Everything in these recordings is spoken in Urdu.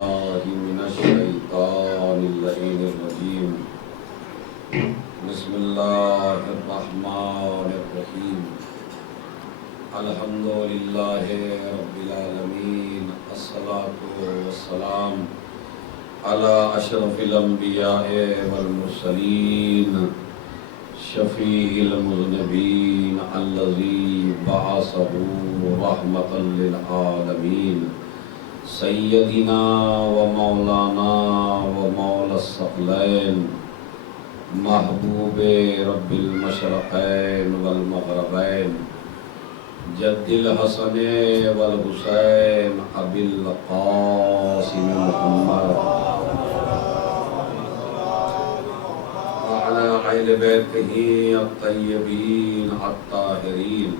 من الشیطان اللعین الرجیم بسم اللہ الرحمن الرحیم الحمدللہ رب العالمین الصلاة والسلام علی اشرف الانبیاء والمرسلین شفیع المذنبین الذی بعثہ رحمتا للعالمین سیدنا و مولانا و مولا الثقلین محبوب رب المشرقین والمغربین جد الحسن والحسین ابی القاسم محمد وعلى اہل بیتہ الطیبین الطاہرین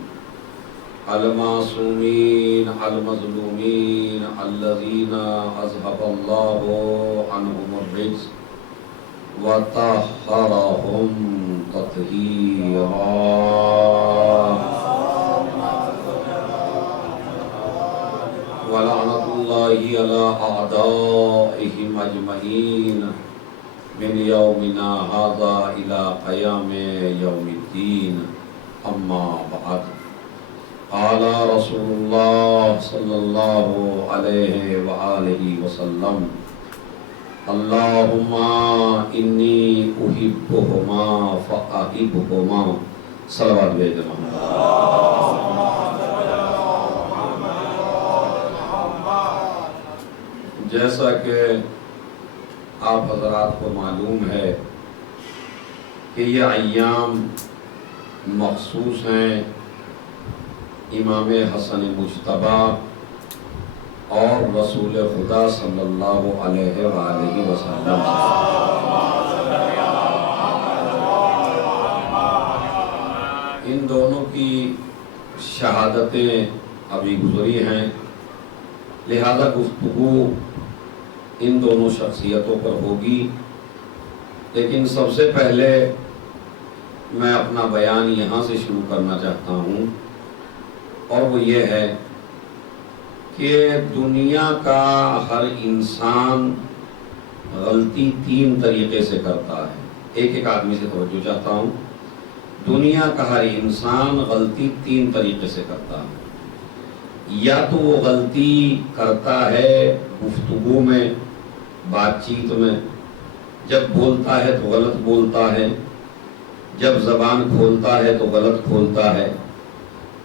المعصومین المظلومین الذین اذهب اللہ عنہم الرجس وطہرہم تطہیرا ولعنۃ اللہ علی اعدائہم اجمعین من یومنا ھذا الی قیام یوم الدین اما بعد قال رسول اللہ صلی اللہ علیہ وآلہ وسلم اللہم انی احبہما فاحبہما صلوات بھیج محمد جیسا کہ آپ حضرات کو معلوم ہے کہ یہ ایام مخصوص ہیں امام حسن مجتبی اور رسول خدا صلی اللہ علیہ وآلہ وسلم ان دونوں کی شہادتیں ابھی گزری ہیں، لہذا گفتگو ان دونوں شخصیتوں پر ہوگی، لیکن سب سے پہلے میں اپنا بیان یہاں سے شروع کرنا چاہتا ہوں، اور وہ یہ ہے کہ دنیا کا ہر انسان غلطی تین طریقے سے کرتا ہے۔ ایک آدمی سے توجہ چاہتا ہوں، دنیا کا ہر انسان غلطی تین طریقے سے کرتا ہے۔ یا تو وہ غلطی کرتا ہے گفتگو میں، بات چیت میں، جب بولتا ہے تو غلط بولتا ہے، جب زبان کھولتا ہے تو غلط کھولتا ہے،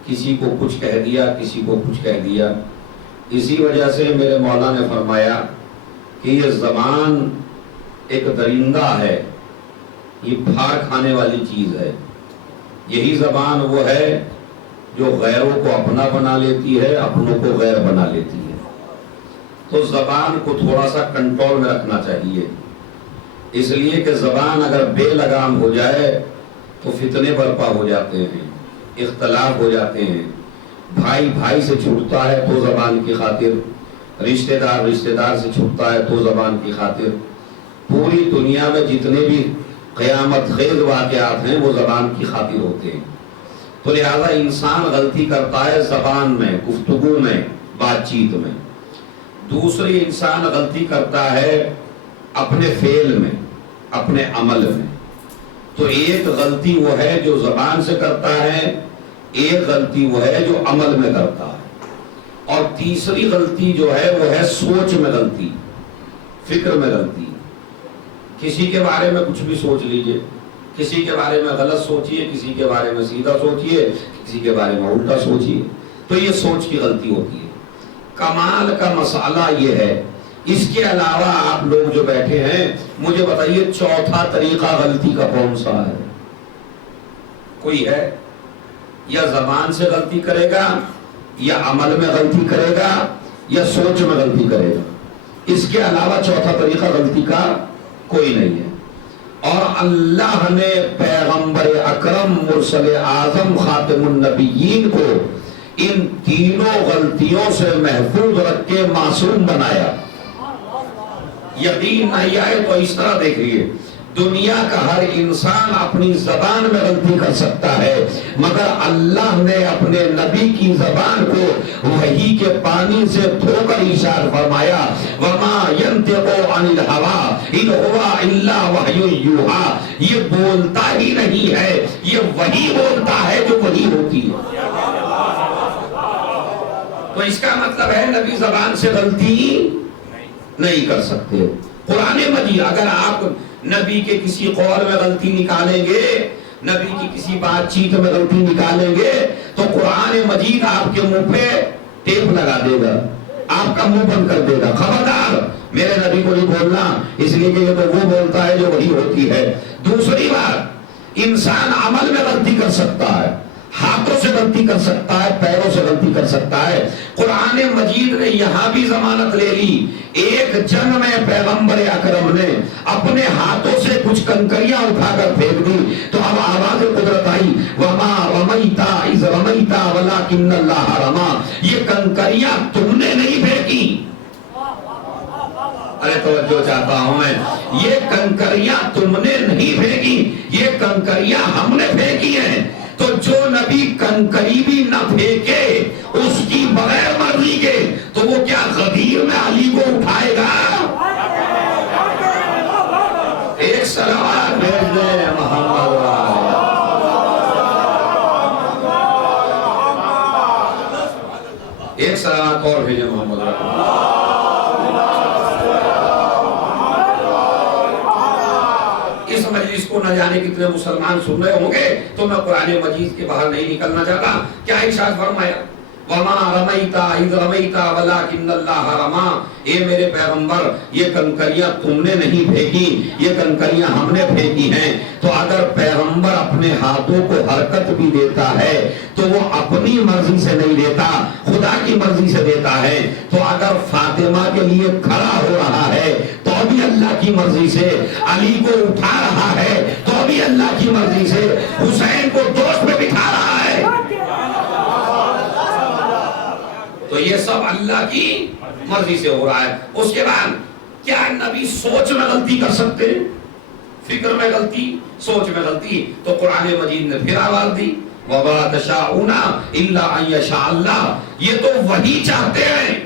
کسی کو کچھ کہہ دیا، کسی کو کچھ کہہ دیا۔ اسی وجہ سے میرے مولا نے فرمایا کہ یہ زبان ایک درندہ ہے، یہ پھاڑ کھانے والی چیز ہے۔ یہی زبان وہ ہے جو غیروں کو اپنا بنا لیتی ہے، اپنوں کو غیر بنا لیتی ہے۔ تو زبان کو تھوڑا سا کنٹرول میں رکھنا چاہیے، اس لیے کہ زبان اگر بے لگام ہو جائے تو فتنے برپا ہو جاتے ہیں، اختلاف ہو جاتے ہیں، بھائی بھائی سے چھوٹتا ہے تو زبان کی خاطر، رشتہ دار سے چھوٹتا ہے تو زبان کی خاطر، پوری دنیا میں جتنے بھی قیامت خیز واقعات ہیں وہ زبان کی خاطر ہوتے ہیں۔ تو لہذا انسان غلطی کرتا ہے زبان میں، گفتگو میں، بات چیت میں۔ دوسری انسان غلطی کرتا ہے اپنے فعل میں، اپنے عمل میں۔ تو ایک غلطی وہ ہے جو زبان سے کرتا ہے، ایک غلطی وہ ہے جو عمل میں کرتا ہے، اور تیسری غلطی جو ہے وہ ہے سوچ میں غلطی، فکر میں غلطی۔ کسی کے بارے میں کچھ بھی سوچ لیجئے، کسی کے بارے میں غلط سوچئے، کسی کے بارے میں سیدھا سوچئے، کسی کے بارے میں الٹا سوچئے، تو یہ سوچ کی غلطی ہوتی ہے۔ کمال کا مسئلہ یہ ہے، اس کے علاوہ آپ لوگ جو بیٹھے ہیں مجھے بتائیے چوتھا طریقہ غلطی کا کون سا ہے؟ کوئی ہے؟ یا زبان سے غلطی کرے گا، یا عمل میں غلطی کرے گا، یا سوچ میں غلطی کرے گا۔ اس کے علاوہ چوتھا طریقہ غلطی کا کوئی نہیں ہے۔ اور اللہ نے پیغمبر اکرم مرسل اعظم خاتم النبیین کو ان تینوں غلطیوں سے محفوظ رکھ کے معصوم بنایا۔ یقین نہیں آئے تو اس طرح دیکھئے، دنیا کا ہر انسان اپنی زبان میں غلطی کر سکتا ہے، مگر اللہ نے اپنے نبی کی زبان کو وحی کے پانی سے دھو کر ارشاد فرمایا وما ينطق عن الهوى ان هو الا وحی یوحی، یہ بولتا ہی نہیں ہے، یہ وحی بولتا ہے جو وحی ہوتی ہے۔ تو اس کا مطلب ہے نبی زبان سے غلطی نہیں کر سکتے۔ قرآن مجید اگر آپ نبی کے کسی قول میں غلطی نکالیں گے، نبی کی کسی بات چیت میں غلطی نکالیں گے، تو قرآن مجید آپ کے منہ پہ ٹیپ لگا دے گا، آپ کا منہ بند کر دے گا، خبردار میرے نبی کو نہیں بولنا، اس لیے کہ یہ تو وہ بولتا ہے جو وہی ہوتی ہے۔ دوسری بات، انسان عمل میں غلطی کر سکتا ہے، ہاتھوں سے غلطی کر سکتا ہے، پیروں سے غلطی کر سکتا ہے۔ قرآن مجید نے یہاں بھی ضمانت لے لی، ایک جنگ میں پیغمبر اکرم نے اپنے ہاتھوں سے کچھ کنکریاں اٹھا کر پھینک دی تو اب آواز قدرت آئی وما رمیتا اذ رمیتا ولکن اللہ رما، یہ کنکریاں تم نے نہیں پھینکی۔ ارے توجہ چاہتا ہوں میں، یہ کنکریاں تم نے نہیں پھینکی، یہ کنکریاں ہم نے پھینکی ہیں۔ تو جو نبی کنکری بھی نہ پھینکے اس کی بغیر مرضی کے، تو وہ کیا غدیر میں علی کو اٹھائے گا؟ ایک صلوات بھیج دیں محمد وآلہ۔ ایک صلوات اور بھیجیں محمد وآلہ۔ اس مجلس کو نہ جانے کتنے مسلمان سن رہے ہوں گے، تو میں قرآن مجید کے باہر نہیں نکلنا چاہتا۔ کیا ارشاد فرمایا؟ وما رمیتا اذ رمیتا ولکن اللہ رما، اے میرے پیغمبر یہ کنکریاں تم نے نہیں پھینکی، یہ کنکریاں ہم نے پھینکی ہیں۔ تو اگر پیغمبر اپنے ہاتھوں کو حرکت بھی دیتا ہے تو وہ اپنی مرضی سے نہیں دیتا، خدا کی مرضی سے دیتا ہے۔ تو اگر فاطمہ کے لیے کھڑا ہو رہا ہے تو بھی اللہ کی مرضی سے، علی کو اٹھا رہا ہے تو بھی اللہ کی مرضی سے، حسین کو دوست پہ بٹھا رہا ہے تو یہ سب اللہ کی مرضی سے ہو رہا ہے۔ اس کے بعد کیا نبی سوچ میں غلطی کر سکتے ہیں؟ فکر میں غلطی، سوچ میں غلطی؟ تو قرآن مجید نے پھر آواز دی وَمَا تَشَاءُونَ إِلَّا أَن يَشَاءَ اللَّهُ، یہ تو وہی چاہتے ہیں،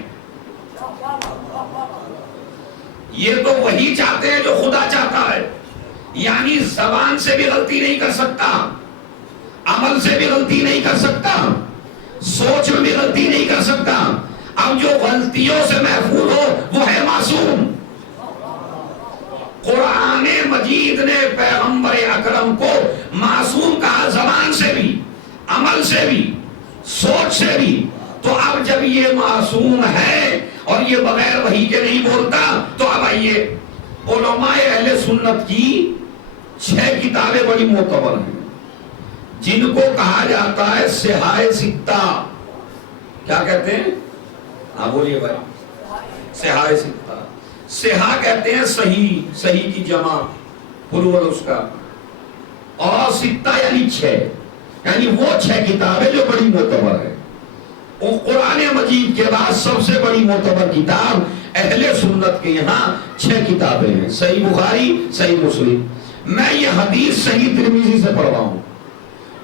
یہ تو وہی چاہتے ہیں جو خدا چاہتا ہے۔ یعنی زبان سے بھی غلطی نہیں کر سکتا، عمل سے بھی غلطی نہیں کر سکتا، سوچ میں بھی غلطی نہیں کر سکتا۔ اب جو غلطیوں سے محفوظ ہو وہ ہے معصوم۔ قرآن مجید نے پیغمبر اکرم کو معصوم کہا، زبان سے بھی، عمل سے بھی، سوچ سے بھی۔ تو اب جب یہ معصوم ہے اور یہ بغیر وحی کے نہیں بولتا، تو اب آئیے علماء اہل سنت کی 6 کتابیں بڑی معتبر ہیں جن کو کہا جاتا ہے صحاح ستہ۔ کیا کہتے ہیں؟ ہاں بولیے بھائی۔ صحاح ستہ، صحاح کہتے ہیں صحیح، صحیح کی جمع پلورل اس کا، اور ستہ یعنی 6، یعنی وہ 6 کتابیں جو بڑی معتبر ہے۔ اور قرآن مجید کے بعد سب سے بڑی معتبر کتاب اہل سنت کے یہاں 6 کتابیں ہیں، صحیح بخاری، صحیح مسلم۔ میں یہ حدیث صحیح ترمذی سے پڑھ رہا ہوں۔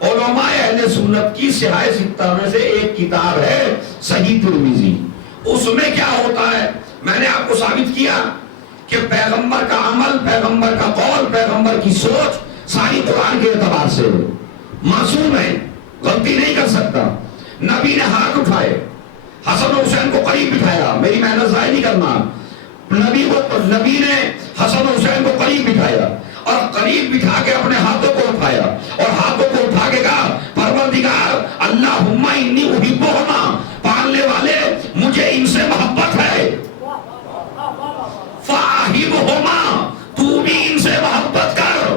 علماء اہل سنت کی صحاح ستہ میں سے ایک کتاب ہے صحیح ترمذی۔ اس میں کیا ہوتا ہے؟ میں نے آپ کو ثابت کیا کہ پیغمبر کا عمل، پیغمبر کا قول، پیغمبر کی سوچ ساری قرآن کے اعتبار سے معصوم ہے، غلطی نہیں کر سکتا۔ نبی نے ہاتھ اٹھائے، حسن حسین کو قریب بٹھایا، میری محنت ضائع نہیں کرنا، نبی نے حسن حسین کو قریب بٹھایا اور قریب بٹھا کے اپنے ہاتھوں کو اٹھایا اور ہاتھوں کو اٹھا کے کہا پروردگار اللہم انی احبہما، پالنے والے مجھے ان سے محبت ہے، فاحبہما، تو بھی ان سے محبت کر۔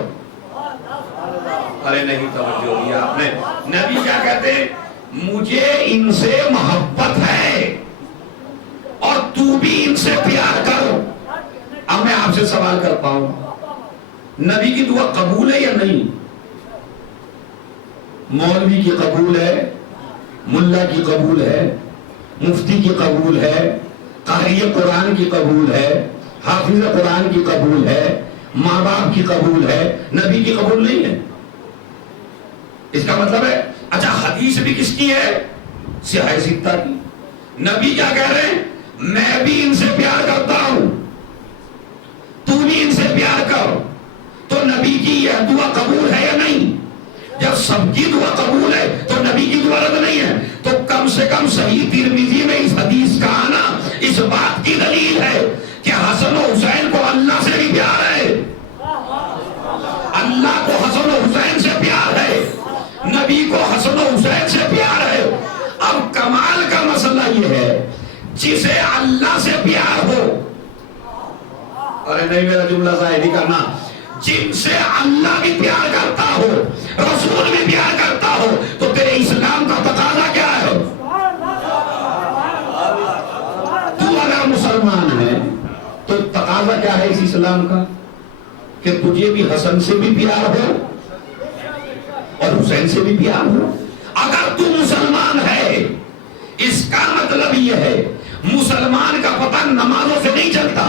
ارے نہیں توجہ دیا آپ نے، نبی کیا کہتے ہیں؟ مجھے ان سے محبت ہے اور تو بھی ان سے پیار کر۔ اب میں آپ سے سوال کرتا ہوں، نبی کی دعا قبول ہے یا نہیں؟ مولوی کی قبول ہے، ملا کی قبول ہے، مفتی کی قبول ہے، قاری قرآن کی قبول ہے، حافظ قرآن کی قبول ہے، ماں باپ کی قبول ہے، نبی کی قبول نہیں ہے. اس کا مطلب ہے اچھا حدیث بھی کس کی ہے؟ سیاہ ستہ کی. نبی کیا کہہ رہے ہیں؟ میں بھی ان سے پیار کرتا ہوں، تو بھی ان سے پیار کر. تو نبی کی یہ دعا قبول ہے یا نہیں؟ جب سب کی دعا قبول ہے تو نبی کی دعا رد نہیں ہے. تو کم سے کم صحیح ترمذی میں اس حدیث کا آنا اس بات کی دلیل ہے کہ حسن و حسین کو اللہ سے بھی پیار ہے، اللہ کو حسن و حسین سے پیار ہے، نبی کو حسن و حسین سے پیار ہے. اب کمال کا مسئلہ یہ ہے جسے اللہ سے پیار ہو، ارے نہیں میرا جملہ ضائع نہیں کرنا، جن سے اللہ بھی پیار کرتا ہو، رسول بھی پیار کرتا ہو، تو تیرے اسلام کا تقاضا کیا ہے؟ تو اگر مسلمان ہے تو تقاضا کیا ہے اس اسلام کا؟ کہ تجھے بھی حسن سے بھی پیار ہو اور حسین سے بھی پیار ہو. اگر تو مسلمان ہے اس کا مطلب یہ ہے مسلمان کا پتہ نمازوں سے نہیں چلتا،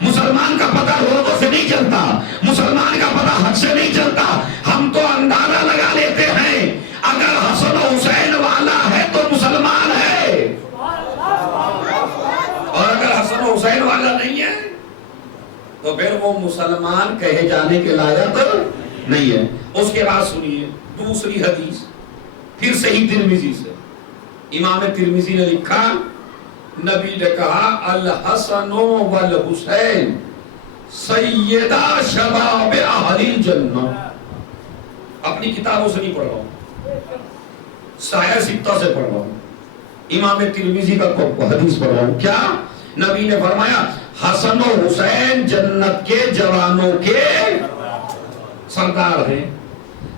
مسلمان کا پتہ روزوں سے نہیں چلتا، مسلمان کا پتہ حج سے نہیں چلتا. ہم تو اندازہ لگا لیتے ہیں اگر حسن و حسین والا ہے تو مسلمان ہے، اور اگر حسن و حسین والا نہیں ہے تو پھر وہ مسلمان کہے جانے کے لائق نہیں ہے. اس کے بعد سنیے دوسری حدیث پھر صحیح ترمذی سے. امام ترمذی نے لکھا نبی نے کہا الحسن والحسین سیدہ شباب اہل الجنہ. اپنی کتابوں سے نہیں پڑھ رہا ہوں، سایہ ستہ سے پڑھ رہا ہوں، امام ترمذی کا حدیث پڑھ رہا ہوں. کیا نبی نے فرمایا حسن و حسین جنت کے جوانوں کے سردار ہیں.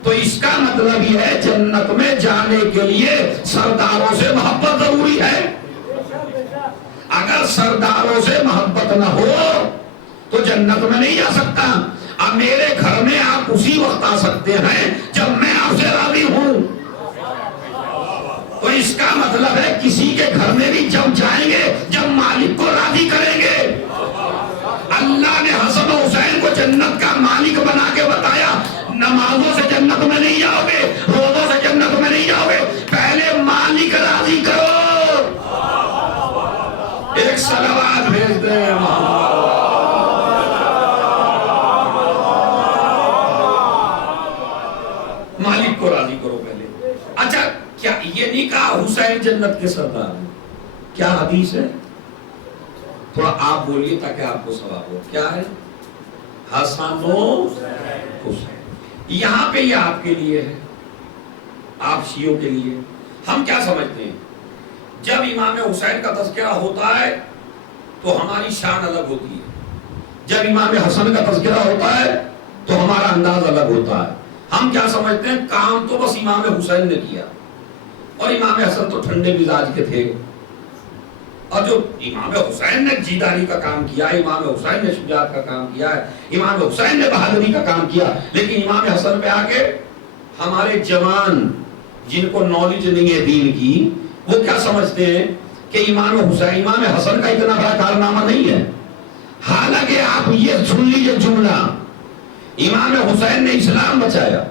تو اس کا مطلب یہ ہے جنت میں جانے کے لیے سرداروں سے محبت ضروری ہے. اگر سرداروں سے محبت نہ ہو تو جنت میں نہیں جا سکتا. اب میرے گھر میں آپ اسی وقت آ سکتے ہیں جب میں آپ سے راضی ہوں. تو اس کا مطلب ہے کسی کے گھر میں بھی جب جائیں گے جب مالک کو راضی کریں گے. اللہ نے حسن و حسین کو جنت کا مالک بنا کے بتایا نمازوں سے جنت میں نہیں جاؤ گے، روزوں سے جنت میں نہیں جاؤ گے، پہلے مالک راضی کرو. ایک صلوات بھیج دیں مالک کو راضی کرو پہلے. اچھا کیا یہ نہیں کہا حسین جنت کے سردار ہیں؟ کیا حدیث ہے؟ تھوڑا آپ بولیے تاکہ آپ کو ثواب ہو. کیا ہے؟ حسن و حسین. یہاں پہ یہ آپ کے لیے ہے، آپ شیعوں کے لیے. ہم کیا سمجھتے ہیں جب امام حسین کا تذکرہ ہوتا ہے تو ہماری شان الگ ہوتی ہے، جب امام حسن کا تذکرہ ہوتا ہے تو ہمارا انداز الگ ہوتا ہے. ہم کیا سمجھتے ہیں کام تو بس امام حسین نے کیا اور امام حسن تو ٹھنڈے مزاج کے تھے، اور جو امام حسین نے جیداری کا کام کیا، امام حسین نے شجاعت کا کام کیا ہے، امام حسین نے بہادری کا کام کیا. لیکن امام حسن پہ آ کے ہمارے جوان جن کو نالج نہیں ہے دین کی وہ کیا سمجھتے ہیں کہ امام حسن کا اتنا بڑا کارنامہ نہیں ہے. حالانکہ آپ یہ سن لیجئے جملہ، امام حسین نے اسلام بچایا،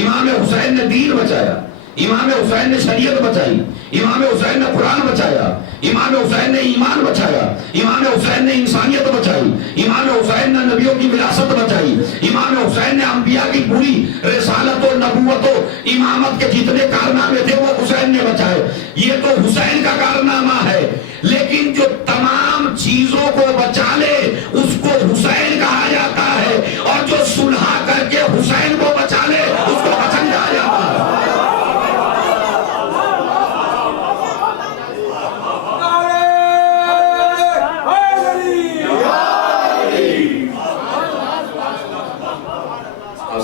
امام حسین نے دین بچایا، امام حسین نے شریعت بچائی، امام حسین نے قرآن بچایا، امام حسین نے ایمان بچایا، امام حسین نے انسانیت بچائی، امام حسین نے نبیوں کی وراثت بچائی، امام حسین نے انبیاء کی پوری رسالت و نبوت و امامت کے جتنے کارنامے تھے وہ حسین نے بچائے. یہ تو حسین کا کارنامہ ہے. لیکن جو تمام چیزوں کو بچا لے اس کو حسین کہا جاتا ہے، اور جو صلح کر کے حسین کو بچا لے اس کو حسن کہا جاتا ہے.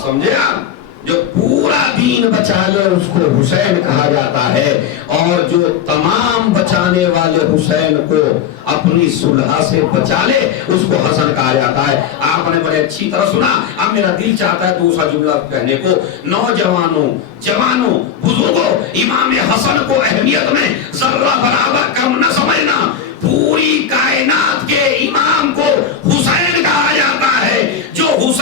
سمجھے آپ؟ جو پورا دین بچا لے اس کو حسین کہا جاتا ہے، اور جو تمام بچانے والے حسین کو اپنی صلح سے بچا لے اس کو حسن کہا جاتا ہے. آپ نے بڑے اچھی طرح سنا. اب میرا دل چاہتا ہے دوسرا جملہ کہنے کو. نوجوانوں، جوانوں، بزرگوں، امام حسن کو اہمیت میں ذرہ برابر کم نہ سمجھنا. پوری کائنات کے امام کو حسین کہا جاتا ہے. جو حسین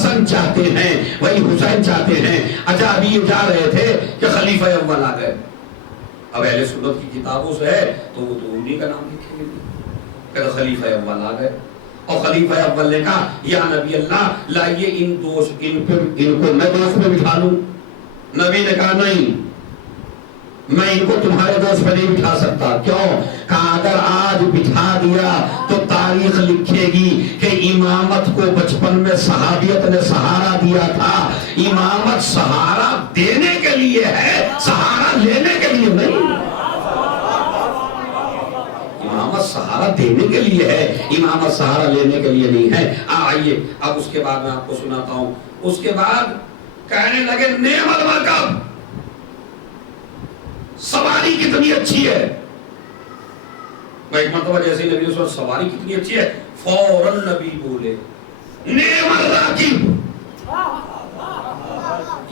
حسن چاہتے ہیں وہی حسین چاہتے ہیں. اچھا ابھی یہ جا رہے تھے کہ خلیفہ اول آ گئے. اب اہل سنت کی کتابوں سے ہے تو وہ تو انہی کا نام لکھیں گے کہ خلیفہ اول آ گئے. اور خلیفہ اول نے کہا یا نبی اللہ لائیے ان کو میں دوست میں بٹھا لوں. نبی نے کہا نہیں, میں ان کو تمہارے دوست پہ نہیں بٹھا سکتا. کیوں؟ کہا اگر آج بٹھا دیا تو تاریخ لکھے گی کہ امامت کو بچپن میں صحابیت نے سہارا دیا تھا. امامت سہارا دینے کے لیے ہے, سہارا لینے کے لیے نہیں. امامت سہارا دینے کے لیے ہے, امامت سہارا لینے کے لیے نہیں ہے. آئیے اب اس کے بعد میں آپ کو سناتا ہوں. اس کے بعد کہنے لگے نعم المرکب, سواری کتنی اچھی ہے. میں ایک مرتبہ جیسے نبی نے سواری کتنی اچھی ہے, فوراً نبی بولے نعم الراکب.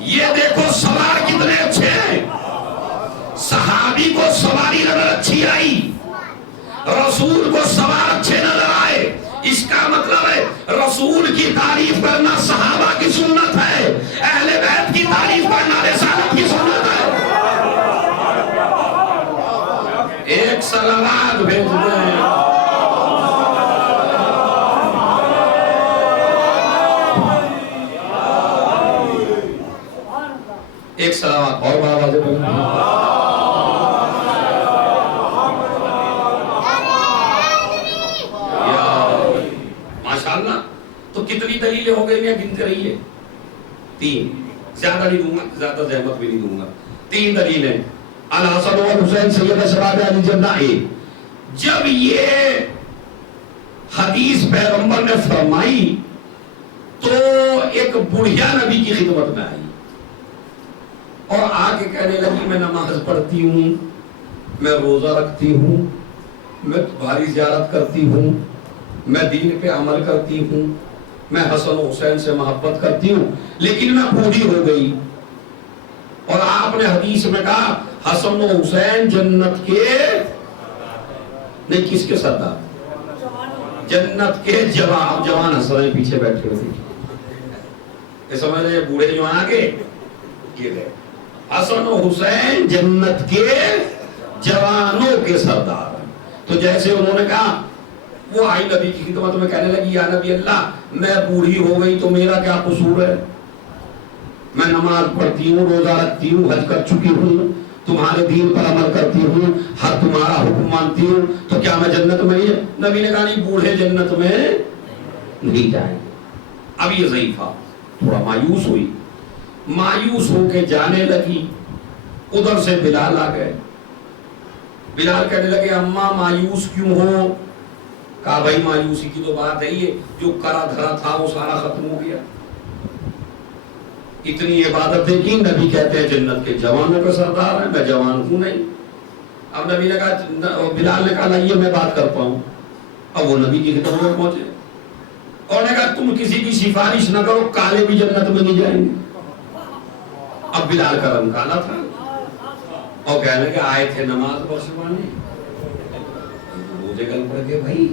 یہ دیکھو سوار کتنے اچھے ہیں. صحابی کو سواری نظر اچھی آئی, رسول کو سوار اچھے نظر آئے. اس کا مطلب ہے رسول کی تعریف کرنا صحابہ کی سنت ہے, اہل بیت کی تعریف کرنا رسالت کی سنت ہے. ایک صلوات بھیج دیں. ایک صلوات اور بابا سے بولیں. ماشاءاللہ. تو کتنی دلیلیں ہو گئی ہیں گنتے رہیے. 3, زیادہ نہیں دوں گا, زیادہ زحمت بھی نہیں دوں گا. 3 دلیلیں. الحسن والحسین سید شباب علی جنہ. جب یہ حدیث پیغمبر نے فرمائی تو ایک بڑھیا نبی کی خدمت میں آئی اور آگے کہنے لگی میں نماز پڑھتی ہوں, میں روزہ رکھتی ہوں, میں تمہاری زیارت کرتی ہوں, میں دین پہ عمل کرتی ہوں, میں حسن و حسین سے محبت کرتی ہوں, لیکن میں بوڑھی ہو گئی. اور آپ نے حدیث میں کہا حسن و حسین جنت کے نہیں, کس کے سردار؟ جنت کے جوان. جوان حسن پیچھے بیٹھے ہوئے یہ سمجھ رہے بوڑھے جو آگے یہ گئے. حسن و حسین جنت کے جوانوں کے سردار. تو جیسے انہوں نے کہا وہ آئی نبی کی خدمت میں کہنے لگی یا نبی اللہ میں بوڑھی ہو گئی تو میرا کیا قصور ہے, میں نماز پڑھتی ہوں, روزہ رکھتی ہوں, حج کر چکی ہوں, تمہارے دین پر عمل کرتی ہوں, ہر تمہارا حکم مانتی ہوں, تو کیا میں جنت میں نہیں؟ نبی نے کہا نہیں, بوڑھے جنت میں نہیں جائیں گے. اب یہ ضعیفہ تھوڑا مایوس ہوئی, مایوس ہو کے جانے لگی. ادھر سے بلال آ گئے. بلال کہنے لگے اماں مایوس کیوں ہو؟ کہا بھائی مایوسی کی تو بات ہے, یہ جو کرا دھرا تھا وہ سارا ختم ہو گیا. اتنی عبادتیں کی, نبی کہتے ہیں جنت کے جوانوں کا سردار ہے, میں جوان ہوں نہیں. اب نبی نے کہا, بلال نے کہا لائیے میں بات کرتا ہوں. اب وہ نبی کی خدمت میں پہنچے اور نے کہا تم کسی کی سفارش نہ کرو, کالے بھی جنت میں نہیں جائیں گے. اب بلال کا رنگ کالا تھا اور کہنے لگے آئے تھے نماز پڑھوانے, روزے گل پڑ گئے بھائی.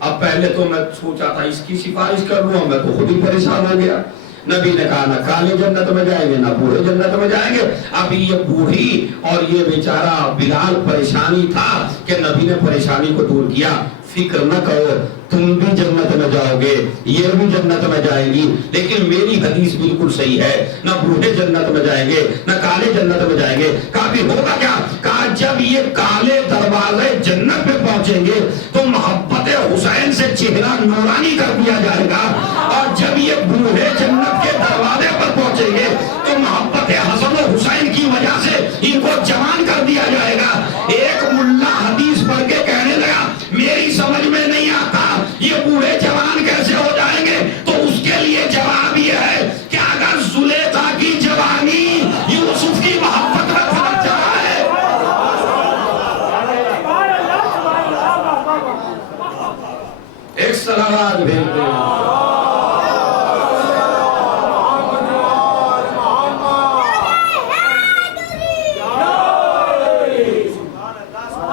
اب پہلے تو میں سوچا تھا اس کی سفارش کر لوں, میں تو خود ہی پریشان ہو گیا. نبی نے کہا نہ کالے جنت میں جائیں گے نہ بوڑھے جنت میں جائیں گے. اب یہ بوڑھی اور یہ بیچارہ بلال پریشانی تھا کہ نبی نے پریشانی کو دور کیا. فکر نہ کرو, تم بھی جنت میں جاؤ گے, یہ بھی جنت میں جائیں گی, لیکن میری حدیث بالکل صحیح ہے, نہ بوڑھے جنت میں جائیں گے نہ کالے جنت میں جائیں گے. کافی ہوگا کیا؟ کہا جب یہ کالے دروازے جنت میں پہنچیں گے تو محبت حسین سے چہرہ نورانی کر دیا جائے گا, اور جب یہ بوڑھے جنت کے دروازے پر پہنچیں گے تو محبت حسن و حسین کی وجہ سے ان کو جوان کر دیا جائے گا. ایک ملا حدیث پڑھ کے کہنے لگا میری سمجھ میں نہیں آتا یہ بوڑھے جوان کیسے ہو جائیں گے. تو اس کے لیے جواب یہ ہے کہ اگر زلیخا کی جوانی یوسف کی محبت میں پہنچ جائے, ایک صلوات بھیج دیں.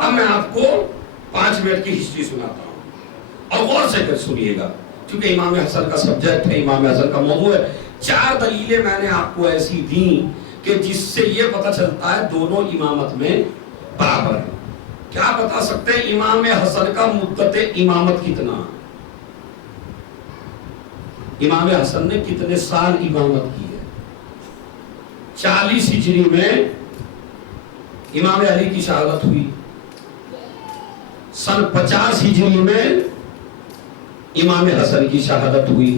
اب میں آپ کو 5 منٹ کی ہسٹری سناتا ہوں اور غور سے کر سنیے گا. کیونکہ امام حسن کا سبجیکٹ ہے، امام حسن کا موضوع ہے۔ 4 دلیلیں میں نے آپ کو ایسی دیں کہ جس سے یہ پتہ چلتا ہے دونوں امامت میں برابر ہیں۔ کیا بتا سکتے ہیں امام حسن کا مدت امامت کتنا؟ امام حسن نے کتنے سال امامت کی ہے؟ 40 ہجری میں امام علی کی شہادت ہوئی، سن 50 ہجری میں امام حسن کی شہادت ہوئی،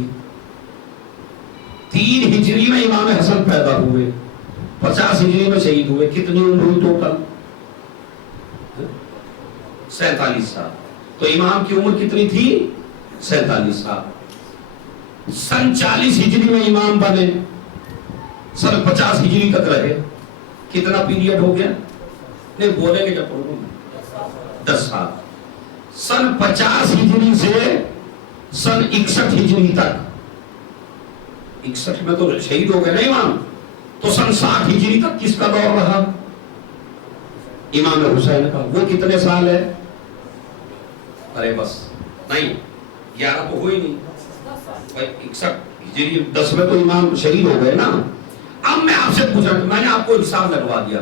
3 ہجری میں امام حسن پیدا ہوئے، 50 ہجری میں شہید ہوئے۔ کتنی عمر ہوئی ٹوٹل؟ 47 سال۔ تو امام کی عمر کتنی تھی؟ 47 سال۔ سن 40 ہجری میں امام بنے، سن 50 ہجری تک رہے۔ کتنا پیریڈ ہو گیا؟ نہیں بولیں گے جب پڑھوں گے 10 سال۔ سن 50 ہجری سے سن 61 ہجری تک، 61 میں تو شہید ہو گئے نا امام، تو سن 60 ہجری تک کس کا دور رہا؟ امام حسین کا۔ وہ کتنے سال ہے؟ ارے بس نہیں، 11 تو ہوئی نہیں بھائی، 61 ہجری 10 میں تو امام شہید ہو گئے نا۔ اب میں آپ سے پوچھا، میں نے آپ کو حساب لگوا دیا،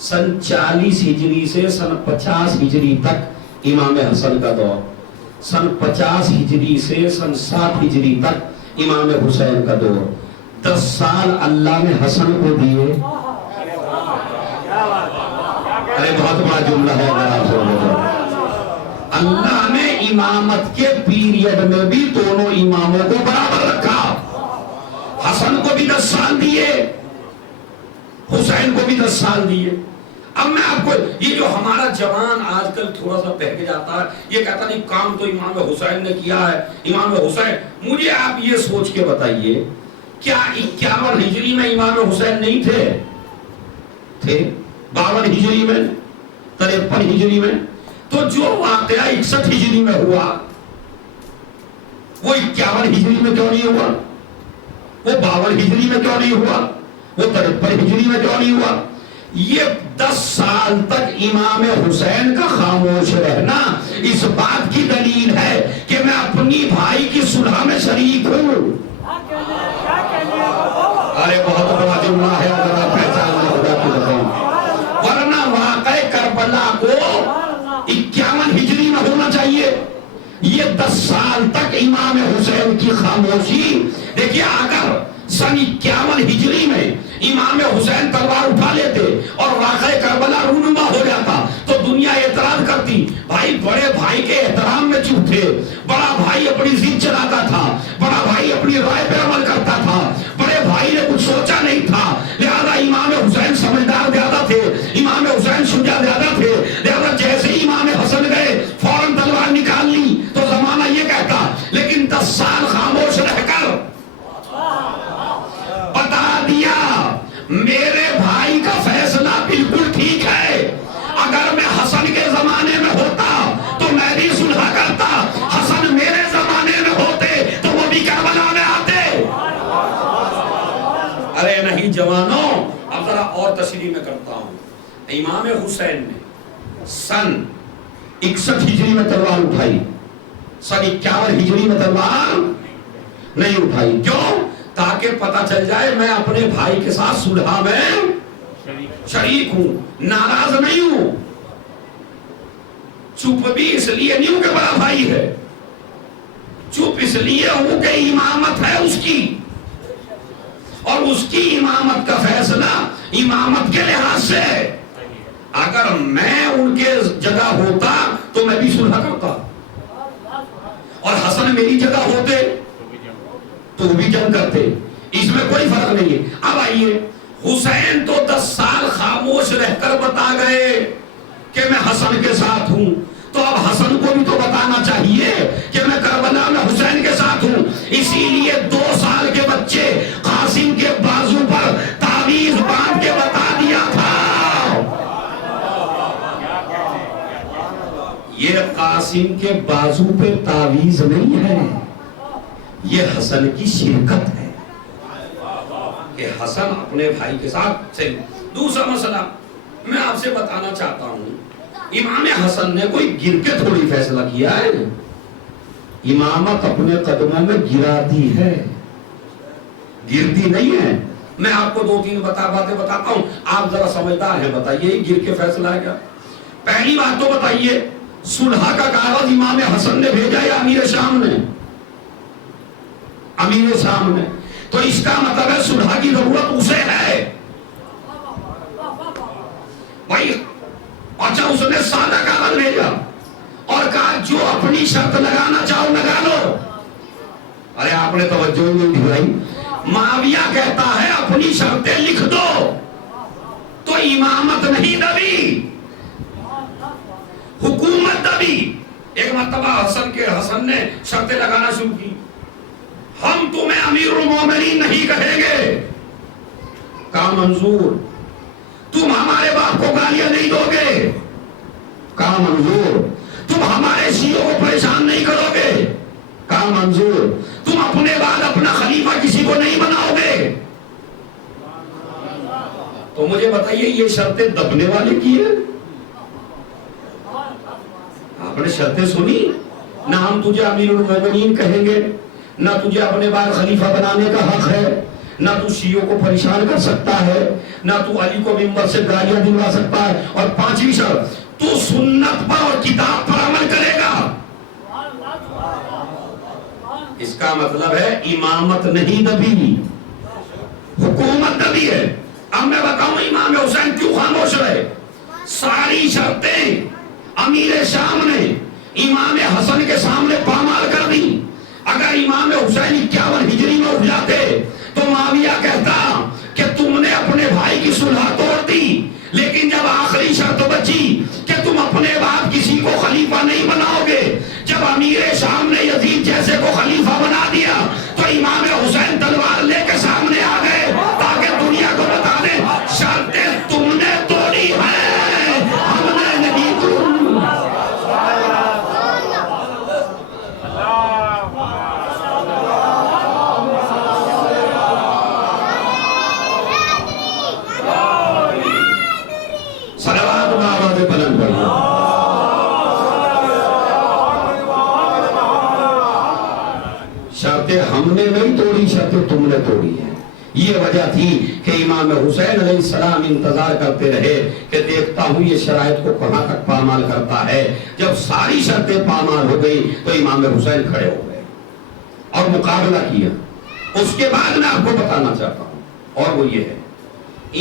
سن 40 ہجری سے سن 50 ہجری تک امام حسن کا دور، سن 50 ہجری سے سن 60 ہجری تک امام حسین کا دور۔ 10 سال اللہ نے حسن کو دیے۔ ارے بہت بڑا جملہ ہے، اگر آپ سنو۔ اللہ نے امامت کے پیریڈ میں بھی دونوں اماموں کو برابر رکھا۔ حسن کو بھی 10 سال دیے، حسین کو بھی 10 سال دیے۔ اب میں آپ کو یہ جو ہمارا جوان آج کل تھوڑا سا بہک جاتا ہے، یہ کہتا نہیں کام تو امام حسین نے کیا ہے، امام حسین۔ مجھے آپ یہ سوچ کے بتائیے، کیا 51 ہجری میں امام حسین نہیں تھے؟ تھے 52 ہجری میں، 53 ہجری میں۔ تو جو واقعہ 61 ہجری میں ہوا وہ 51 ہجری میں کیوں نہیں ہوا؟ وہ 52 ہجری میں کیوں نہیں ہوا؟ وہ 53 ہجری میں کیوں نہیں ہوا؟ یہ 10 سال تک امام حسین کا خاموش رہنا اس بات کی دلیل ہے کہ میں اپنی بھائی کی صلح میں شریک ہوں۔ ارے بہت بڑا جملہ ہے، اگر آپ پہچان لیں خدا کی قسم۔ ورنہ واقع کربلا کو 51 ہجری میں ہونا چاہیے۔ یہ 10 سال تک امام حسین کی خاموشی۔ دیکھیے اگر سن 51 ہجری میں امام حسین تلوار اٹھا لیتے اور واقع کربلا رونما ہو جاتا تو دنیا اعتراض کرتی، بھائی بڑے بھائی کے احترام میں چپ تھے، بڑا بھائی اپنی ضد چلاتا تھا، بڑا بھائی اپنی رائے پہ عمل کرتا تھا، بڑے بھائی نے کچھ سوچا نہیں تھا، لہذا امام حسین سمجھدار زیادہ تھے، امام حسین شجاع زیادہ تھے، لہذا جیسے ہی امام حسن گئے فوراً تلوار نکال لی تو زمانہ یہ کہتا۔ لیکن 10 سال خاموش رہ کر بتا دیا میرے بھائی کا فیصلہ بالکل ٹھیک ہے، اگر میں حسن کے زمانے میں ہوتا تو میں بھی صلح کرتا، حسن میرے زمانے میں ہوتے تو وہ بھی کربلا میں آتے۔ ارے نہیں جوانوں، اب ذرا اور تشریح میں کرتا ہوں۔ امام حسین نے سن 61 ہجری میں تلوار اٹھائی، سن 51 ہجری میں تلوار نہیں اٹھائی۔ کیوں؟ تاکہ پتہ چل جائے میں اپنے بھائی کے ساتھ صلح میں شریک ہوں، ناراض نہیں ہوں۔ چپ بھی اس لیے نہیں ہوں کہ بڑا بھائی ہے، چپ اس لیے ہوں کہ امامت ہے اس کی، اور اس کی امامت کا فیصلہ امامت کے لحاظ سے ہے۔ اگر میں ان کے جگہ ہوتا تو میں بھی صلح کرتا، اور حسن میری جگہ ہوتے تو بھی جنگ کرتے، اس میں کوئی فرق نہیں ہے۔ اب آئیے، حسین تو 10 سال خاموش رہ کر بتا گئے کہ میں حسن کے ساتھ ہوں، تو اب حسن کو بھی تو بتانا چاہیے کہ میں کربلا میں حسین کے ساتھ ہوں۔ اسی لیے 2 سال کے بچے قاسم کے بازو پر تعویذ باندھ کے بتا دیا تھا۔ یہ قاسم کے بازو پہ تعویذ نہیں ہے، یہ حسن کی شرکت ہے کہ حسن اپنے بھائی کے ساتھ چل۔ دوسرا مسئلہ میں آپ سے بتانا چاہتا ہوں، امام حسن نے کوئی گر کے تھوڑی فیصلہ کیا ہے، امامت اپنے قدموں میں گراتی ہے، گرتی نہیں ہے۔ میں آپ کو 2-3 باتیں بتاتا ہوں، آپ ذرا سمجھدار ہیں، بتائیے گر کے فیصلہ ہے کیا؟ پہلی بات تو بتائیے، صلح کا کاغذ امام حسن نے بھیجا یا امیر شام نے؟ امیر شام نے، تو اس کا مطلب ہے صلح کی ضرورت اسے ہے بھائی۔ اچھا، اس نے سادہ کاغذ بھیجا اور کہا جو اپنی شرط لگانا چاہو لگا لو۔ ارے آپ نے توجہ نہیں دلائی۔ معاویہ کہتا ہے اپنی شرطیں لکھ دو، تو امامت نہیں دبی، حکومت دبی۔ ایک مرتبہ حسن نے شرطیں لگانا شروع کی، ہم تمہیں امیر المومنین نہیں کہیں گے۔ کہا منظور۔ تم ہمارے باپ کو گالیاں نہیں دو گے۔ کہا منظور۔ تم ہمارے شیعوں کو پریشان نہیں کرو گے۔ کہا منظور۔ تم اپنے بعد اپنا خلیفہ کسی کو نہیں بناؤ گے۔ تو مجھے بتائیے یہ شرطیں دبنے والے کی ہیں؟ آپ نے شرطیں سنی؟ نہ ہم تجھے امیر المومنین کہیں گے، نہ تجھے اپنے بعد خلیفہ بنانے کا حق ہے، نہ تو شیعوں کو پریشان کر سکتا ہے، نہ تو علی کو ممبر سے گالیاں دلوا سکتا ہے، اور 5ویں شرط، تو سنت پر اور کتاب پر عمل کرے گا۔ اس کا مطلب ہے امامت نہیں دبی، حکومت دبی ہے۔ اب میں بتاؤں امام حسین کیوں خاموش رہے؟ ساری شرطیں امیر شام نے امام حسن کے سامنے پامال کر دی۔ اگر امام حسین 51 ہجری میں اٹھ جاتے تو معاویہ کہتا کہ تم نے اپنے بھائی کی صلح توڑ دی، لیکن جب آخری شرط بچی کہ تم اپنے بعد کسی کو خلیفہ نہیں بناؤ گے، جب امیر شام نے یزید جیسے کو خلیفہ بنا دیا تو امام حسین تلوار لے کے سامنے آ گئے تاکہ دنیا کو بتا دیں شرطیں تم نے توڑی ہیں، ہم نے نہیں توڑی۔ صلوات اللہ علیہ بلند پڑھیے۔ شرطیں ہم نے نہیں توڑی، شرطیں تم نے توڑی ہیں۔ یہ وجہ تھی کہ امام حسین علیہ السلام انتظار کرتے رہے کہ دیکھتا ہوں یہ شرائط کو کہاں تک پامال کرتا ہے۔ جب ساری شرطیں پامال ہو گئی تو امام حسین کھڑے ہو گئے اور مقابلہ کیا۔ اس کے بعد میں آپ کو بتانا چاہتا ہوں، اور وہ یہ ہے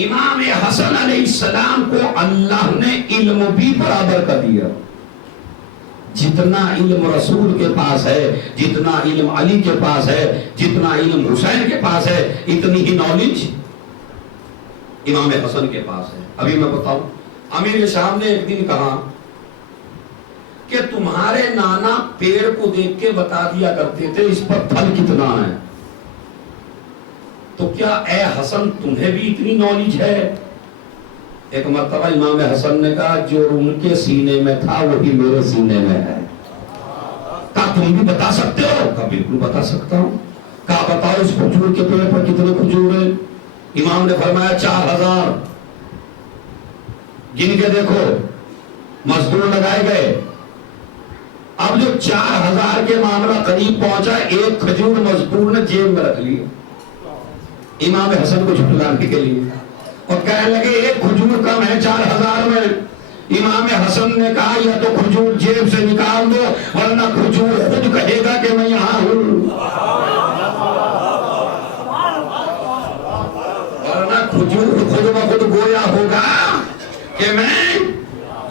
امام حسن علیہ السلام کو اللہ نے علم بھی برابر کر دیا۔ جتنا علم رسول کے پاس ہے، جتنا علم علی کے پاس ہے، جتنا علم حسین کے پاس ہے، اتنی ہی نالج امام حسن کے پاس ہے۔ ابھی میں بتاؤں، امیر شام نے ایک دن کہا کہ تمہارے نانا پیڑ کو دیکھ کے بتا دیا کرتے تھے اس پر پھل کتنا ہے، تو کیا اے حسن تمہیں بھی اتنی نالج ہے؟ ایک مرتبہ امام حسن نے کہا جو ان کے سینے میں تھا وہی میرے سینے میں ہے۔ کہا تم بھی بتا سکتے ہو؟ کہا بالکل بتا سکتا ہوں۔ کہا بتاؤ اس کھجور کے پیڑ پر کتنے کھجور ہیں؟ امام نے فرمایا 4000۔ گن کے دیکھو، مزدور لگائے گئے۔ اب جو 4000 کے معاملہ قریب پہنچا، ایک کھجور مزدور نے جیب میں رکھ لی امام حسن کو جھٹلانے کے لیے، اور کہنے لگے ایک کھجور کم ہے 4000 میں۔ امام حسن نے کہا یا تو کھجور جیب سے نکال دو ورنہ کھجور خود کہے گا کہ میں یہاں ہوں، ورنہ کھجور خود بخود گویا ہوگا کہ میں۔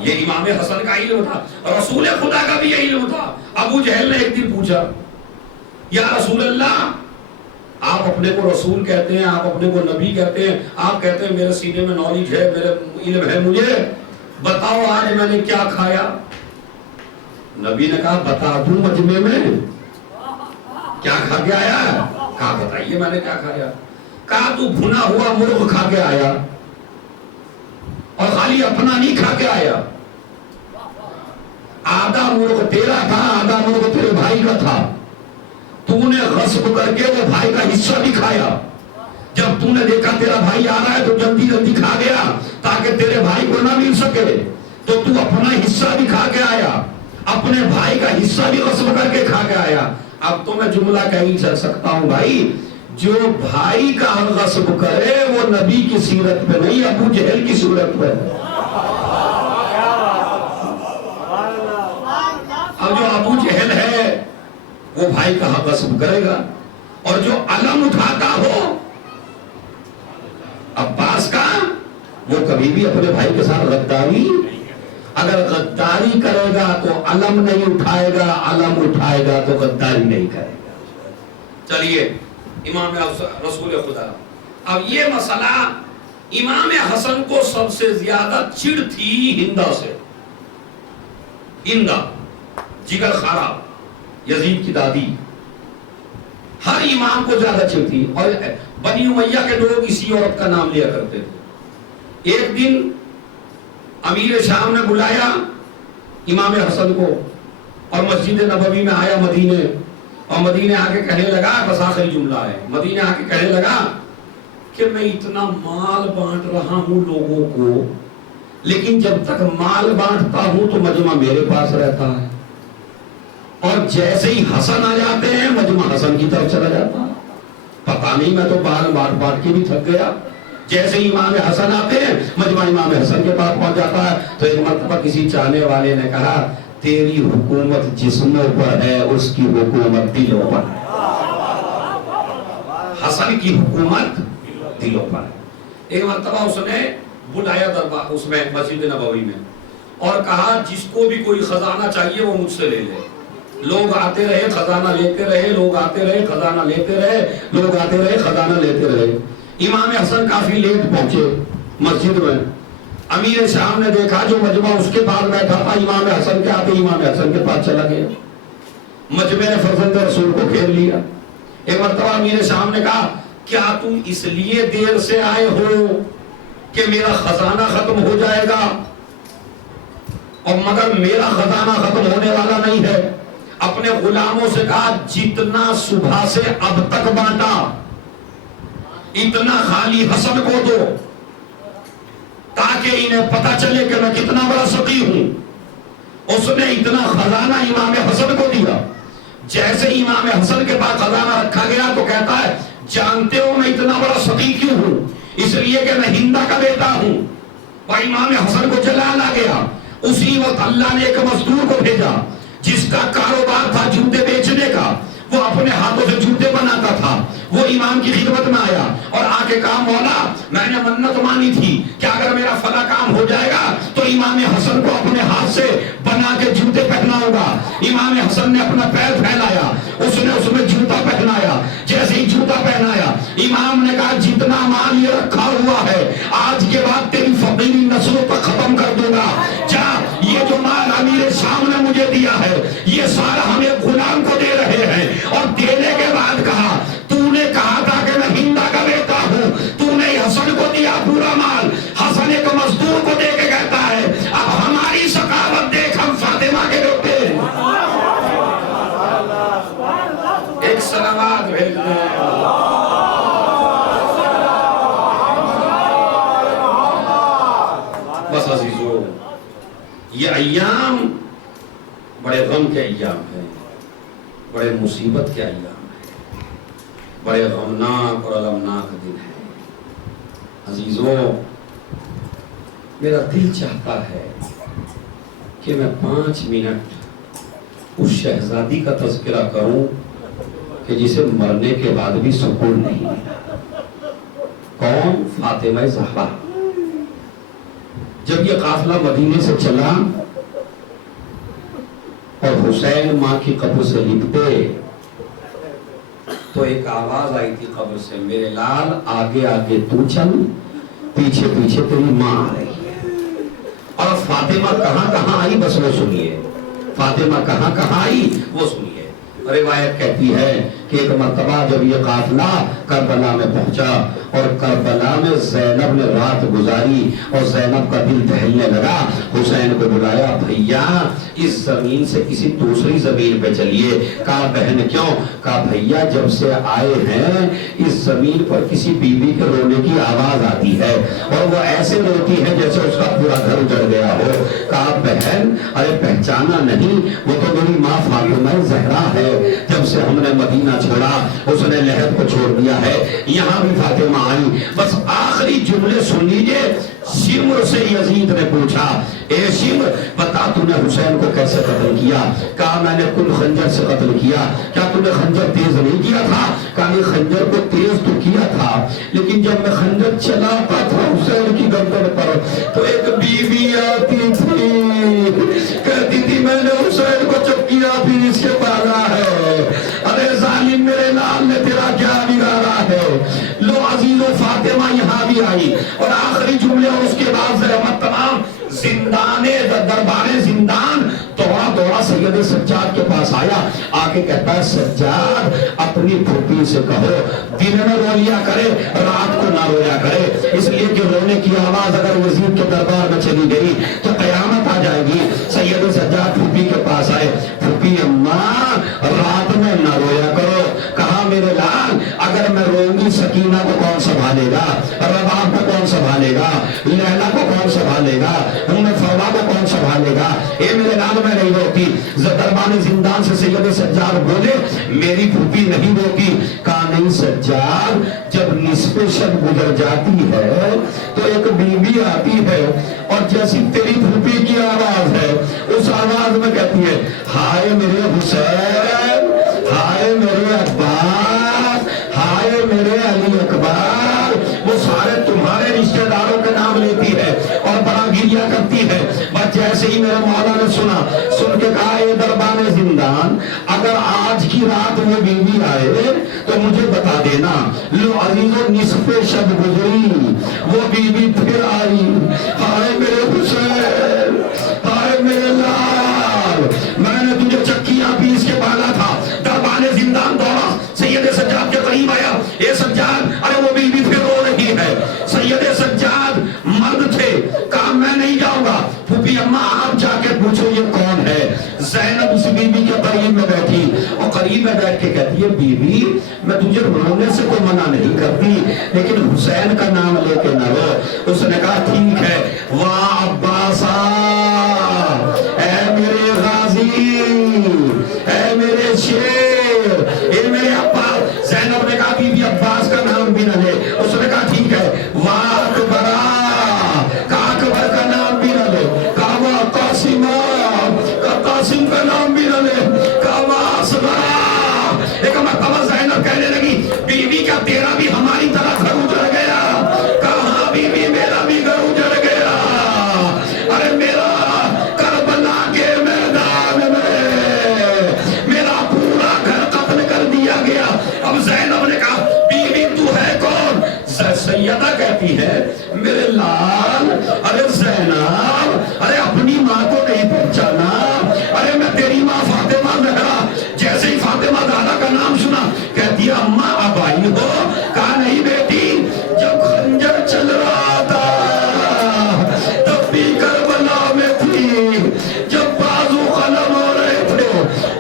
یہ امام حسن کا علم تھا، رسول خدا کا بھی یہ علم تھا۔ ابو جہل نے ایک دن پوچھا یا رسول اللہ، آپ اپنے کو رسول کہتے ہیں، آپ اپنے کو نبی کہتے ہیں، آپ کہتے ہیں میرے سینے میں نالج ہے، میرے علم ہے، مجھے بتاؤ آج میں نے کیا کھایا؟ نبی نے کہا بتا دوں مجمع میں کیا کھا کے آیا؟ کہا بتائیے میں نے کیا کھایا؟ کہا تو بھنا ہوا مرغ کھا کے آیا، اور خالی اپنا نہیں کھا کے آیا، آدھا مرغ تیرا تھا آدھا مرغ تیرے بھائی کا تھا، تو نے غصب کر کے وہ بھائی کا حصہ بھی کھایا۔ جب تو نے دیکھا تیرا بھائی آ رہا ہے تو جلدی جلدی کھا گیا تاکہ تیرے بھائی کو نہ مل سکے، تو تو اپنا حصہ بھی کھا کے آیا۔ اپنے بھائی کا حصہ بھی غصب کر کے کھا کے آیا. اب تو میں جملہ کہیں چل سکتا ہوں بھائی، جو بھائی کا غصب کرے وہ نبی کی سیرت پہ نہیں، ابو جہل کی صورت پہ. اب جو ابو جہل ہے وہ بھائی کا غصب کرے گا، اور جو علم اٹھاتا ہو عباس کا، وہ کبھی بھی اپنے بھائی کے ساتھ غداری، اگر غداری کرے گا تو علم نہیں اٹھائے گا، علم اٹھائے گا تو غداری نہیں کرے گا. چلیے امام رسول خدا. اب یہ مسئلہ امام حسن کو سب سے زیادہ چڑ تھی ہندا سے. ہندا جگر خراب، یزید کی دادی، ہر امام کو زیادہ چڑ تھی، اور بنی امیہ کے لوگ اسی عورت کا نام لیا کرتے تھے. ایک دن امیر شام نے بلایا امام حسن کو، اور مسجد نبوی میں آیا مدینے، اور مدینے آ کے کہنے لگا، بس آخری جملہ ہے، مدینے آ کے کہنے لگا کہ میں اتنا مال بانٹ رہا ہوں لوگوں کو، لیکن جب تک مال بانٹتا ہوں تو مجمع میرے پاس رہتا ہے، اور جیسے ہی حسن آ جاتے ہیں مجمع حسن کی طرف چلا جاتا ہے. پتہ نہیں، میں تو مال بانٹ بانٹ کے بھی تھک گیا. جیسے ہی امام حسن آتے ہیں مجمع امام حسن کے پاس پہنچ جاتا ہے. تو ایک مرتبہ کسی چاہنے والے نے کہا، تیری حکومت جسموں پر ہے، اس کی حکومت دلوں پر ہے. حسن کی حکومت دلوں پر ہے. ایک مرتبہ اس نے بلایا دربار اس میں مسجد نبوی میں، اور کہا جس کو بھی کوئی خزانہ چاہیے وہ مجھ سے لے لے. لوگ آتے رہے خزانہ لیتے رہے، لوگ آتے رہے خزانہ لیتے رہے، لوگ آتے رہے خزانہ لیتے رہے. امام حسن کافی لیٹ پہنچے مسجد میں. امیر شام نے دیکھا جو مجمع اس کے پاس بیٹھا تھا امام حسن کے آتے امام حسن کے پاس چلا گیا. مجمع نے فرزند رسول کو گھیر لیا. ایک مرتبہ امیر شام نے کہا، کیا تم اس لیے دیر سے آئے ہو کہ میرا خزانہ ختم ہو جائے گا؟ اور مگر میرا خزانہ ختم ہونے والا نہیں ہے. اپنے غلاموں سے کہا، جتنا صبح سے اب تک بانٹا اتنا خالی حسن کو دو، تاکہ انہیں پتہ چلے کہ میں کتنا بڑا سقی ہوں. اس نے اتنا خزانہ امام حسن کو دیا. جیسے امام حسن کے پاس خزانہ رکھا گیا تو کہتا ہے، جانتے ہو میں اتنا بڑا سقی کیوں ہوں؟ اس لیے کہ میں ہندا کا بیٹا ہوں. اور امام حسن کو جلال آ گیا. اسی وقت اللہ نے ایک مزدور کو بھیجا جس کا کاروبار تھا جوتے بیچنے کا. وہ اپنے ہاتھوں سے جوتے بناتا تھا. وہ امام کی خدمت میں آیا اور آ کے کہا، مولا میں نے منت مانی تھی کہ اگر میرا فلاں کام ہو جائے گا تو امام حسن کو اپنے ہاتھ سے بنا کے جوتے پہناؤں گا. امام حسن نے اپنا پیر پھیلایا، اس نے اس میں جوتا پہنایا. جیسے ہی جوتا پہنایا امام نے کہا، جتنا مال یہ رکھا ہوا ہے آج کے بعد تیری فقیری نسلوں تک ختم کر دوں گا. جا، یہ جو مال امیر شام نے مجھے دیا ہے یہ سارا ہم ایک غلام کو دے رہے ہیں. اور دینے کے بعد کہا، تو نے کہا تھا کہ میں ہندا کا بیٹا ہوں، تو نے حسن کو دیا پورا مال. حسن ایک مزدور کو دے کے کہتا ہے، اب ہماری ثقافت دیکھ، ہم فاطمہ کے بیٹے. ایک سلوات بھیج دیں. بس عزیزو، یہ ایام بڑے غم کے ایام ہیں، بڑے مصیبت کے ایام ہیں، بڑے غمناک اور المناک دن ہے. عزیزو، میرا دل چاہتا ہے کہ میں 5 منٹ اس شہزادی کا تذکرہ کروں کہ جسے مرنے کے بعد بھی سکون نہیں ملا. کون؟ فاطمہ زہرا. جب یہ قافلہ مدینے سے چلا اور حسین ماں کی قبر سے لپٹے تو ایک آواز آئی تھی قبر سے، میرے لال آگے آگے تو چل، پیچھے پیچھے تیری ماں آ رہی ہے. اور فاطمہ کہاں کہاں آئی بس وہ سنیے. فاطمہ کہاں کہاں آئی وہ سنیے. روایت کہتی ہے کہ ایک مرتبہ جب یہ قافلہ کربلا میں پہنچا اور کربلا میں زینب نے رات گزاری اور زینب کا دل دہلنے لگا، حسین کو بلایا، بھیا اس زمین سے کسی دوسری زمین پہ چلیے. کہا بہن کیوں؟ کہا بھیا جب سے آئے ہیں اس زمین پر کسی بیوی کے رونے کی آواز آتی ہے اور وہ ایسے روتی ہے جیسے اس کا پورا گھر اجڑ گیا ہو. کہا بہن، ارے پہچانا نہیں، وہ تو میری ماں فاطمہ زہرا ہے، جب سے ہم نے مدینہ چھوڑا اس نے لہب کو چھوڑ دیا ہے، یہاں بھی فاطمہ آئی۔ بس آخری جملے سن لیجئے۔ شمر سے یزید نے پوچھا، اے شمر بتا تو نے حسین کو کیسے قتل کیا؟ کہا میں نے کل خنجر سے قتل کیا۔ کیا تو نے خنجر تیز نہیں کیا تھا؟ کہا نہیں، خنجر کو تیز تو کیا تھا، لیکن جب میں خنجر چلاتا تھا حسین کی گردن پر تو ایک بیوی آتی تھی، کہتی تھی میں نے حسین کو چپکیاں پیس کے پالا ہے۔ ارے ظالم میرے لال نے تیرا کیا بگاڑا ہے؟ لو عزیزو، فاطمہ یہاں بھی آئی، اور آخری جملے اور اس کے بعد رحمت تمام زندان دربار زندان دوڑا سید سجاد کے پاس آیا، آگے کہتا ہے سجاد اپنی پھوپھی سے کہو دن میں رو لیا کرے، رات کو نہ رویا کرے، اس لیے کہ رونے کی آواز اگر یزید کے دربار میں چلی گئی تو قیامت آ جائے گی۔ سید سجاد پھوپھی کے پاس آئے، پھوپھی اماں رات میں نہ رویا کرو۔ کہا میرے لال اگر میں روؤں گی سکینہ کو کون سنبھالے گا؟ رباب کو کون سنبھالے گا؟ لیلا کو کون سنبھالے گا؟ فرما کو کون سنبھالے گا؟ اے میرے لال میں نہیں روتی۔ دربان زندان سے سید سجاد بولے میری پھوپھی نہیں روتی۔ کہا نہیں سجاد، جب نصف شب گزر جاتی ہے تو ایک بیوی آتی ہے اور جیسی تیری پھوپھی کی آواز ہے اس آواز میں کہتی ہے ہائے میرے حسین، ہائے میرے عباس، ہائے میرے علی اکبر۔ وہ سارے تمہارے رشتہ داروں کے نام لیتی ہے اور بڑا گریا کرتی ہے۔ بس جیسے ہی میرے مولا نے سن کے کہا اے دربان زندان اگر آج کی رات وہ بیوی آئے تو مجھے بتا دینا۔ لو عزیزو، نصف شب گزری، وہ بیوی پھر آئی، ہائے میرے حسین، ہائے میرے لال، میں نے تجھے چکیاں پیس کے پالا تھا۔ دربان زندان دوڑا سید سجاد کے قریب آیا، اے سجاد، ارے وہ بیوی پھر رو رہی ہے۔ سید سجاد مرد تھے، کہا میں نہیں جاؤں گا۔ پھوپھی اماں آپ جا کے پوچھو یہ کون ہے؟ زینب اس بیوی کے قریب میں بیٹھی اور قریب میں بیٹھ کے کہتی ہے بیوی میں تجھے رونے سے کوئی منع نہیں کرتی، لیکن حسین کا نام لے کے نہ رو۔ اس نے کہا ٹھیک ہے۔ واہ عباسا، اے میرے غازی، اے میرے شیر، اے میرے عباس۔ زینب نے کہا بیوی عباس کا نام بھی نہ لے۔ اس نے کہا ٹھیک ہے۔ واہ اکبرا، کہا اکبر کا نام بھی نہ لے۔ کہا واہ قاسمہ، کہا قاسم کا نام بھی نہ لے۔ کہا واہ اصغرا۔ ایک مرتبہ زینب کہنے لگی بیوی کیا تیرا بھی ہماری طرح گھر اجڑ گیا؟ کہا ہاں بیوی میرا بھی گھر اجڑ گیا، ارے میرا کربلا کے میدان میں میرا پورا گھر قتل کر دیا گیا۔ اب زینب نے کہا بیوی تو ہے کون؟ سیدہ کہتی ہے میرے لال، ارے زینب، ارے اپنی ماں کو نہیں پہچانا؟ ارے میں تیری ماں فاطمہ زہرا۔ جیسے ہی فاطمہ زہرا کا نام سنا کہتی ہے اماں اب آئی ہو؟ کہا نہیں بیٹی، جب خنجر چل رہا تھا تب بھی کربلا میں تھی، جب بازو قلم ہو رہے تھے،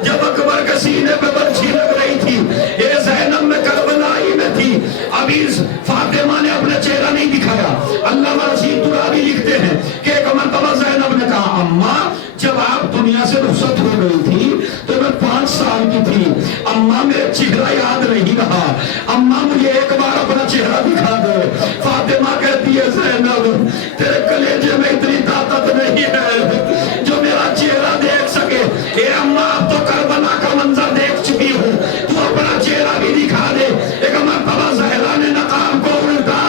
جب اکبر کے سینے پہ برچھی لگ رہی تھی، اے زینب میں کربلا ہی میں تھی۔ ابھی فاطمہ نے اپنا چہرہ نہیں دکھایا۔ علامہ رشید ترابی لکھتے ہیں کہ ایک مرتبہ زینب نے کہا اماں جب آپ دنیا سے رخصت ہو گئی تھی تو میں 5 سال کی تھی، اماں میرے چہرہ یاد نہیں رہا، اماں مجھے ایک بار اپنا چہرہ دکھا دو۔ فاطمہ کہتی ہے زینب تیرے کلیجے میں اتنی طاقت نہیں ہے جو میرا چہرہ دیکھ سکے۔ اے اماں اب تو کربلا کا منظر دیکھ چکی ہوں، تو اپنا چہرہ بھی دکھا دے۔ ایک مرتبہ زہرا نے نقاب کو الٹا،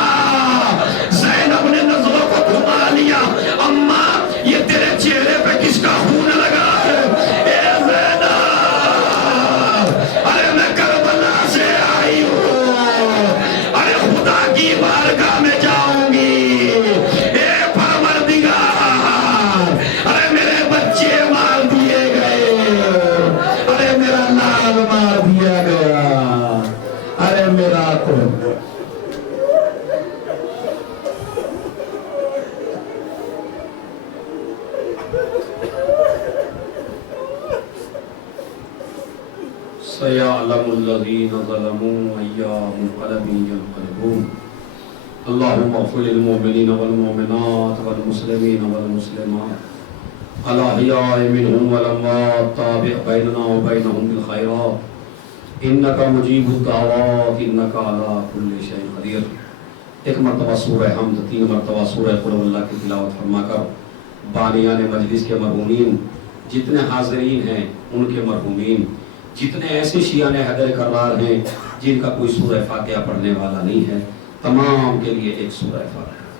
زینب نے نظروں کو گھما لیا، اماں یہ تیرے چہرے پہ کس کا خون لگا ہے؟ اے زینب، ارے میں کربلا سے آئی ہوں، ارے خدا کی بارگاہ میں جاؤں گی۔ اے پروردگار، ارے میرے بچے مار دیے گئے، ارے میرا لال مار دیا گیا، ارے میرا کو سيعلم الذين ظلموا أيّ منقلب ينقلبون اللهم اغفر للمؤمنين والمؤمنات والمسلمين والمسلمات الأحياء منهم والأموات تابع بيننا وبينهم بالخيرات إنك مجيب الدعوات إنك على كل شيء قدير. ایک مرتبہ سورہ حمد، 3 مرتبہ سورہ قل هو اللہ کی تلاوت فرما کر بانیان مجلس کے مرحومین، جتنے حاضرین ہیں ان کے مرحومین، جتنے ایسے شیعان حیدر کرار ہیں جن کا کوئی سورہ فاتحہ پڑھنے والا نہیں ہے، تمام کے لیے ایک سورہ فاتحہ.